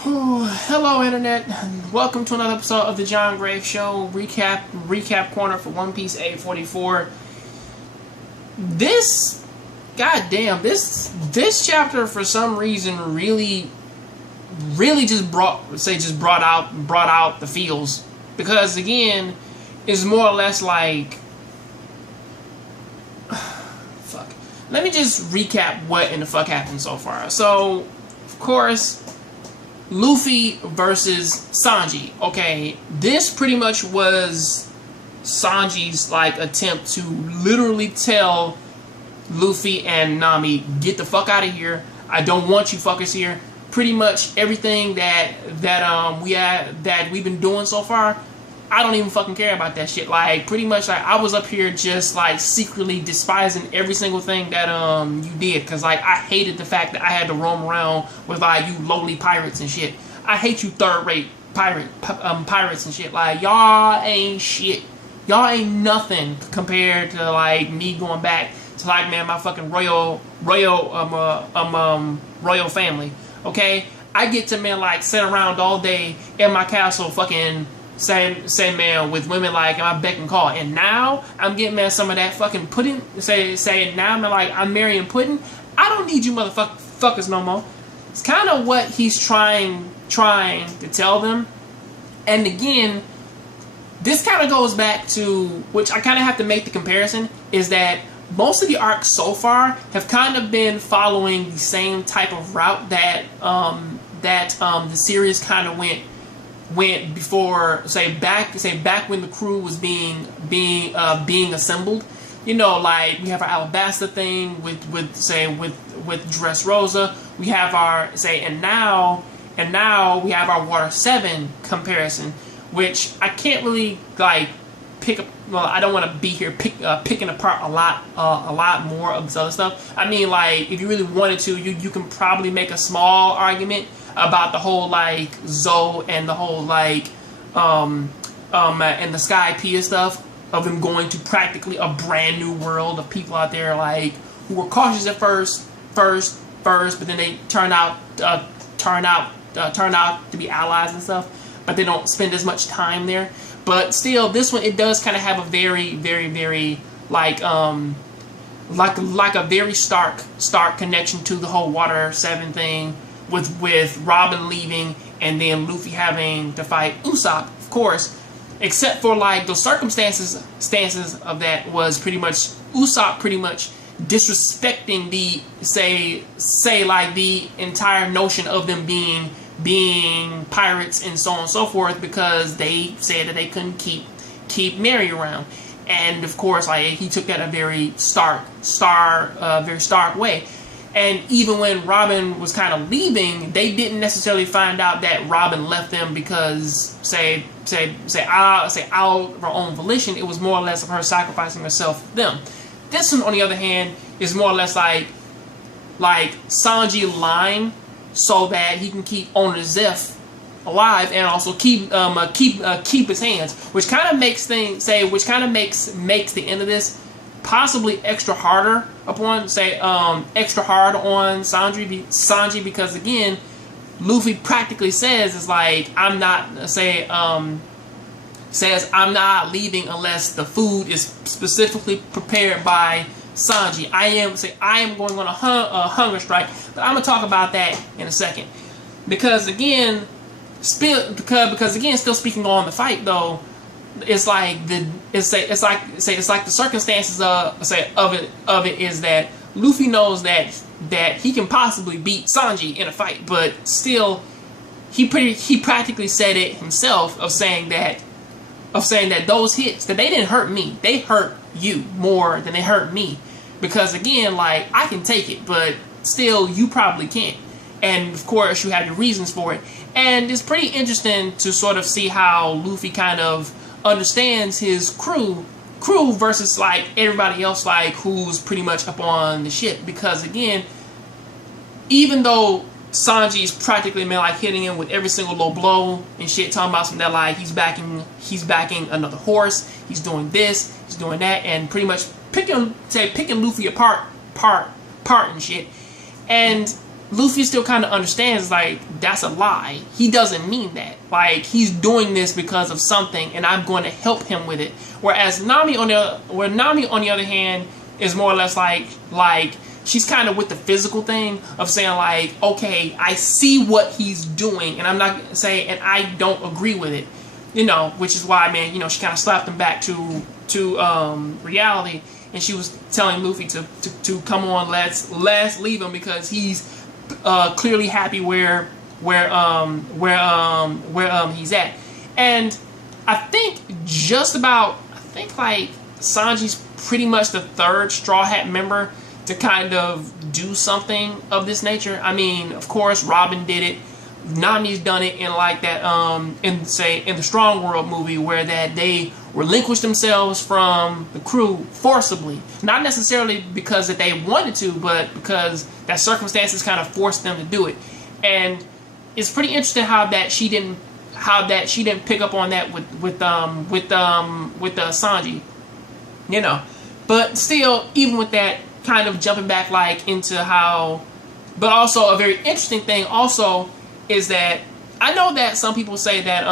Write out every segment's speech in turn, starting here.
Hello Internet, welcome to another episode of the Jongravesshow Show recap corner for One Piece 844. Goddamn, this chapter for some reason really just brought out the feels, because again, it's more or less like fuck. Let me just recap what in the fuck happened so far. So, of course, Luffy versus Sanji. Okay, this pretty much was Sanji's attempt to literally tell Luffy and Nami, get the fuck out of here. I don't want you fuckers here. Pretty much everything that we've been doing so far, I don't even fucking care about that shit. Pretty much, I was up here just secretly despising every single thing that you did, because I hated the fact that I had to roam around with you lowly pirates and shit. I hate you third-rate pirates and shit. Y'all ain't shit. Y'all ain't nothing compared to me going back to my fucking royal family. Okay, I get to sit around all day in my castle fucking. Same man with women at my beck and call, and now I'm getting some of that fucking pudding. Say now I'm marrying pudding. I don't need you motherfuckers no more. It's kind of what he's trying to tell them. And again, this kind of goes back to, which I kind of have to make the comparison, is that most of the arcs so far have kind of been following the same type of route that the series kind of went before, back when the crew was being assembled. You know, we have our Alabasta thing with Dressrosa. We have our and now we have our Water 7 comparison, which I can't really pick up. Well, I don't want to be here picking apart a lot more of this other stuff. I mean, if you really wanted to, you can probably make a small argument about the whole Zoe and the whole and the Skype and stuff, of them going to practically a brand new world of people out there who were cautious at first, but then they turn out to be allies and stuff, but they don't spend as much time there. But still, this one, it does kind of have a very, very, very a very stark connection to the whole Water 7 thing, with Robin leaving and then Luffy having to fight Usopp, of course, except for those circumstances of that was pretty much Usopp pretty much disrespecting the the entire notion of them being pirates and so on and so forth, because they said that they couldn't keep Mary around. And of course, he took that a very stark way. And even when Robin was kind of leaving, they didn't necessarily find out that Robin left them because, out of her own volition. It was more or less of her sacrificing herself for them. This one, on the other hand, is more or less like Sanji lying so that he can keep Owner Zeph alive and also keep his hands, which kind of makes makes the end of this possibly extra hard on Sanji, because again, Luffy practically says I'm not leaving unless the food is specifically prepared by Sanji. I am going on a hunger strike, but I'm gonna talk about that in a second, because again, still speaking on the fight though. It's like the circumstances of it is that Luffy knows that he can possibly beat Sanji in a fight, but still he practically said it himself, of saying that those hits, that they didn't hurt me, they hurt you more than they hurt me, because again, I can take it, but still you probably can't. And of course you have your reasons for it, and it's pretty interesting to sort of see how Luffy kind of understands his crew versus everybody else who's pretty much up on the ship, because again, even though Sanji's practically hitting him with every single low blow and shit, talking about some that he's backing another horse, he's doing this, he's doing that, and pretty much picking Luffy apart and shit. And Luffy still kind of understands, like, that's a lie. He doesn't mean that. Like, he's doing this because of something, and I'm going to help him with it. Whereas Nami on the other hand is more or less like she's kind of with the physical thing of saying, like, okay, I see what he's doing, and I'm not saying, and I don't agree with it, you know, which is why, man, you know, she kind of slapped him back to reality, and she was telling Luffy to come on, let's leave him, because he's clearly happy where he's at. And I think like Sanji's pretty much the third Straw Hat member to kind of do something of this nature. I mean, of course, Robin did it. Nami's done it in like that in the Strong World movie, where that they relinquished themselves from the crew forcibly, not necessarily because that they wanted to, but because that circumstances kind of forced them to do it. And it's pretty interesting how that she didn't pick up on that with Sanji, you know. But still, even with that, kind of jumping back like into how, but also a very interesting thing also is that I know that some people say that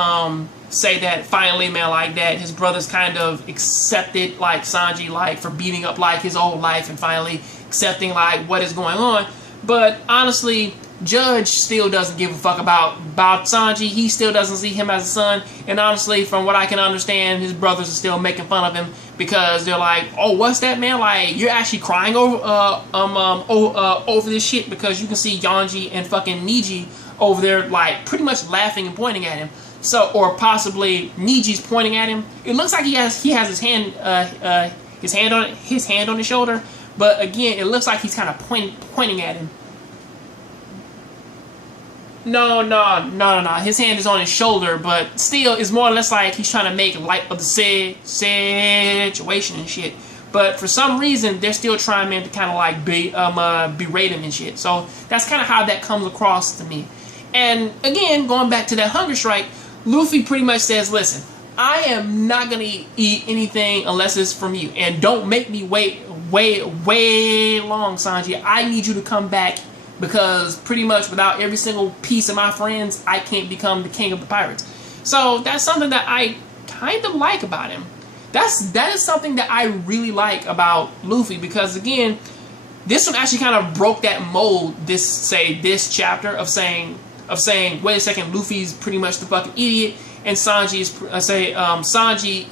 finally, man, like that his brothers kind of accepted like Sanji, like for beating up like his old life, and finally accepting like what is going on. But honestly, Judge still doesn't give a fuck about Sanji. He still doesn't see him as a son. And honestly, from what I can understand, his brothers are still making fun of him, because they're like, oh, what's that, man? Like, you're actually crying over this shit, because you can see Yanji and fucking Niji over there, like, pretty much laughing and pointing at him. So, or possibly Niji's pointing at him. It looks like he has his hand on his shoulder, but again, it looks like he's kind of pointing at him. No. His hand is on his shoulder, but still, it's more or less like he's trying to make light of the situation and shit. But for some reason, they're still trying, man, to kind of like berate him and shit. So that's kind of how that comes across to me. And again, going back to that hunger strike, Luffy pretty much says, listen, I am not going to eat anything unless it's from you. And don't make me wait long, Sanji. I need you to come back, because pretty much without every single piece of my friends, I can't become the king of the pirates. So that's something that I kind of like about him. That is something that I really like about Luffy, because again, this one actually kind of broke that mold, this chapter of saying, wait a second, Luffy's pretty much the fucking idiot, and Sanji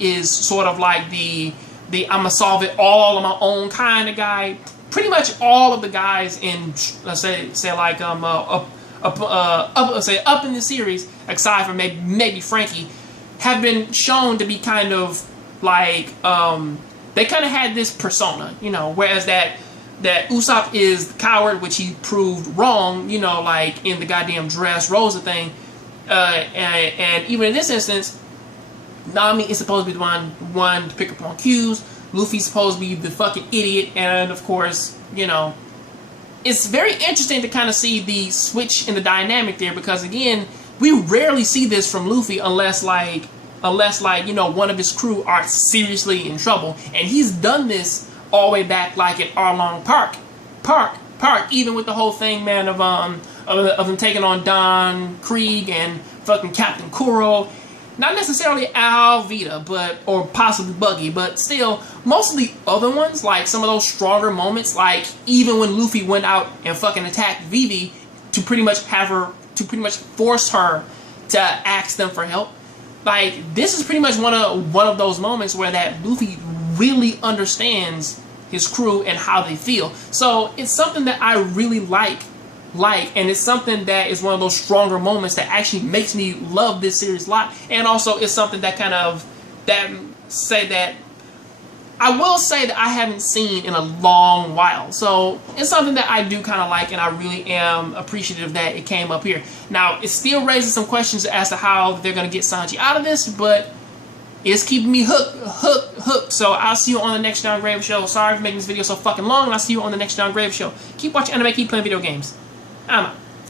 is sort of like the I'ma solve it all on my own kind of guy. Pretty much all of the guys in up in the series, aside from maybe Frankie, have been shown to be kind of like they kind of had this persona, you know, whereas that Usopp is the coward, which he proved wrong, you know, like in the goddamn Dressrosa thing, and even in this instance, Nami is supposed to be the one to pick up on cues. Luffy's supposed to be the fucking idiot, and of course, you know, it's very interesting to kind of see the switch in the dynamic there, because again, we rarely see this from Luffy unless like you know, one of his crew are seriously in trouble, and he's done this all the way back like at Arlong Park, even with the whole thing, man, of him taking on Don Krieg and fucking Captain Kuro. Not necessarily Alvita, or possibly Buggy, but still, most of the other ones, like some of those stronger moments, like even when Luffy went out and fucking attacked Vivi to pretty much force her to ask them for help. Like, this is pretty much one of those moments where that Luffy really understands his crew and how they feel. So it's something that I really like, and it's something that is one of those stronger moments that actually makes me love this series a lot. And also, it's something that I will say that I haven't seen in a long while. So it's something that I do kind of like, and I really am appreciative that it came up here. Now, it still raises some questions as to how they're going to get Sanji out of this, but it's keeping me hooked. So I'll see you on the next Jongravesshow Show. Sorry for making this video so fucking long, and I'll see you on the next Jongravesshow Show. Keep watching anime, keep playing video games. I'm out.